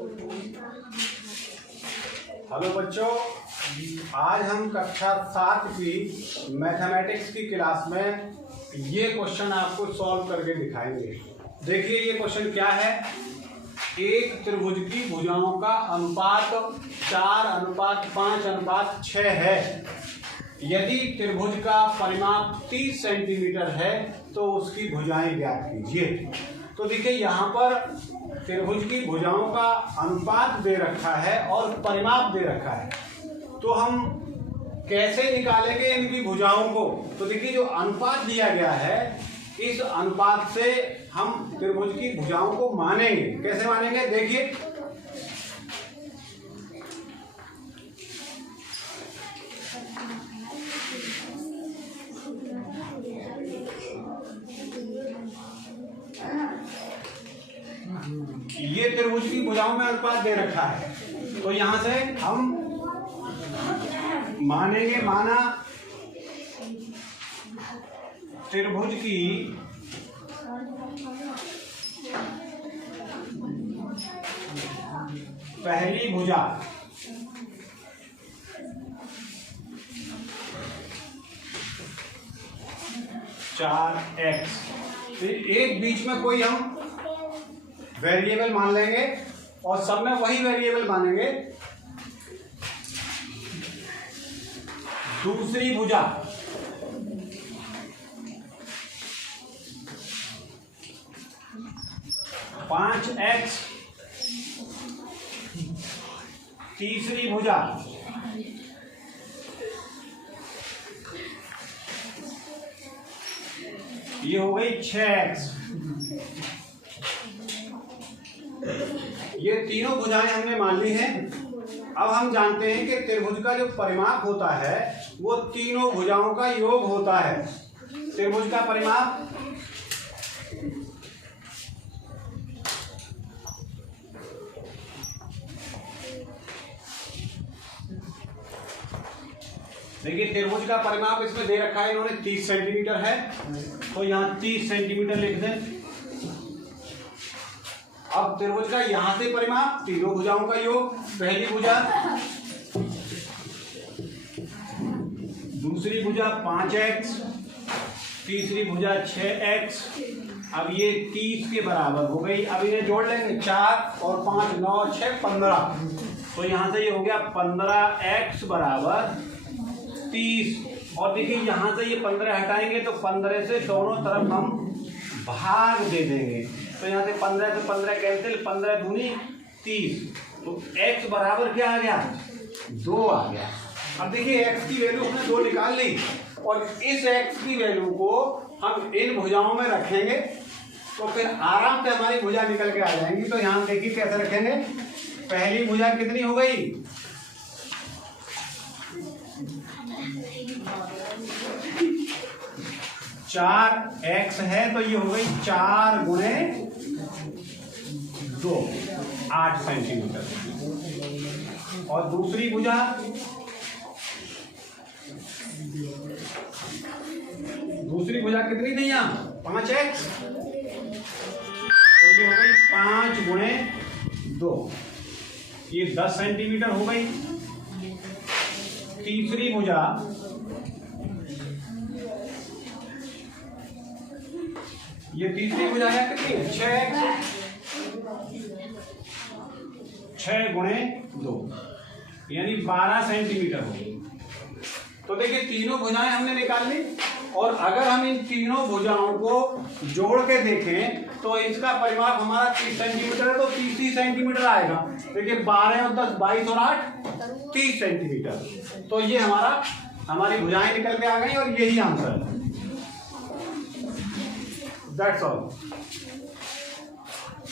Hello बच्चों, आज हम कक्षा 7 की मैथमेटिक्स की क्लास में ये क्वेश्चन आपको सॉल्व करके दिखाएंगे। देखिए ये क्वेश्चन क्या है। एक त्रिभुज की भुजाओं का अनुपात 4:5:6 है। यदि त्रिभुज का परिमाप 30 सेंटीमीटर है तो उसकी भुजाएं ज्ञात कीजिए। तो देखिए यहाँ पर त्रिभुज की भुजाओं का अनुपात दे रखा है और परिमाप दे रखा है, तो हम कैसे निकालेंगे इनकी भुजाओं को। तो देखिए जो अनुपात दिया गया है, इस अनुपात से हम त्रिभुज की भुजाओं को मानेंगे। कैसे मानेंगे, देखिए ये त्रिभुज की भुजाओं में अनुपात दे रखा है, तो यहां से हम मानेंगे। माना त्रिभुज की पहली भुजा 4x, एक बीच में कोई हम वेरिएबल मान लेंगे और सब में वही वेरिएबल मानेंगे। दूसरी भुजा 5x, तीसरी भुजा 6x। ये तीनों भुजाएं हमने मान ली हैं। अब हम जानते हैं कि त्रिभुज का जो परिमाप होता है वो तीनों भुजाओं का योग होता है। त्रिभुज का परिमाप देखिए, त्रिभुज का परिमाप इसमें दे रखा है, इन्होंने 30 सेंटीमीटर है, तो यहाँ 30 सेंटीमीटर लिख दें। अब त्रिभुज का यहां से परिमाप तीनों भुजाओं का योग, पहली भुजा, दूसरी भुजा 5x, तीसरी भुजा 6x। अब ये 30 के बराबर हो गई। अब इन्हें जोड़ लेंगे, 4 और 5 9 6 15। तो यहां से ये हो गया 15x बराबर 30। और देखिए यहां से ये 15 हटाएंगे तो 15 से दोनों तरफ हम भाग दे देंगे। तो यहाँ से 15 से 15 कैंसिल, 15 दूनी 30। तो x बराबर क्या आ गया, 2 आ गया। अब देखिए x की वैल्यू हमने 2 निकाल ली और इस x की वैल्यू को हम इन भुजाओं में रखेंगे तो फिर आराम से हमारी भुजा निकल के आ जाएंगी। तो यहाँ देखिए कैसे रखेंगे। पहली भुजा कितनी हो गई, 4x है, तो ये हो गई 4 गुणे 2 8 सेंटीमीटर। और दूसरी भुजा कितनी थी यहाँ, 5x, तो ये हो गई 5 गुणे 2, ये 10 सेंटीमीटर हो गई। तीसरी भुजा ये तीसरी भुजा है कितनी, 6x, 6 गुणे 2 यानी 12 सेंटीमीटर हो गई। तो देखिए तीनों भुजाएं हमने निकाल ली। और अगर हम इन तीनों भुजाओं को जोड़ के देखें तो इसका परिमाप हमारा 30 सेंटीमीटर है, तो 30 सेंटीमीटर आएगा। देखिए 12 और 10 22 और 8 30 सेंटीमीटर। तो ये हमारी भुजाएं निकल के आ गई और यही आंसर है। That's all.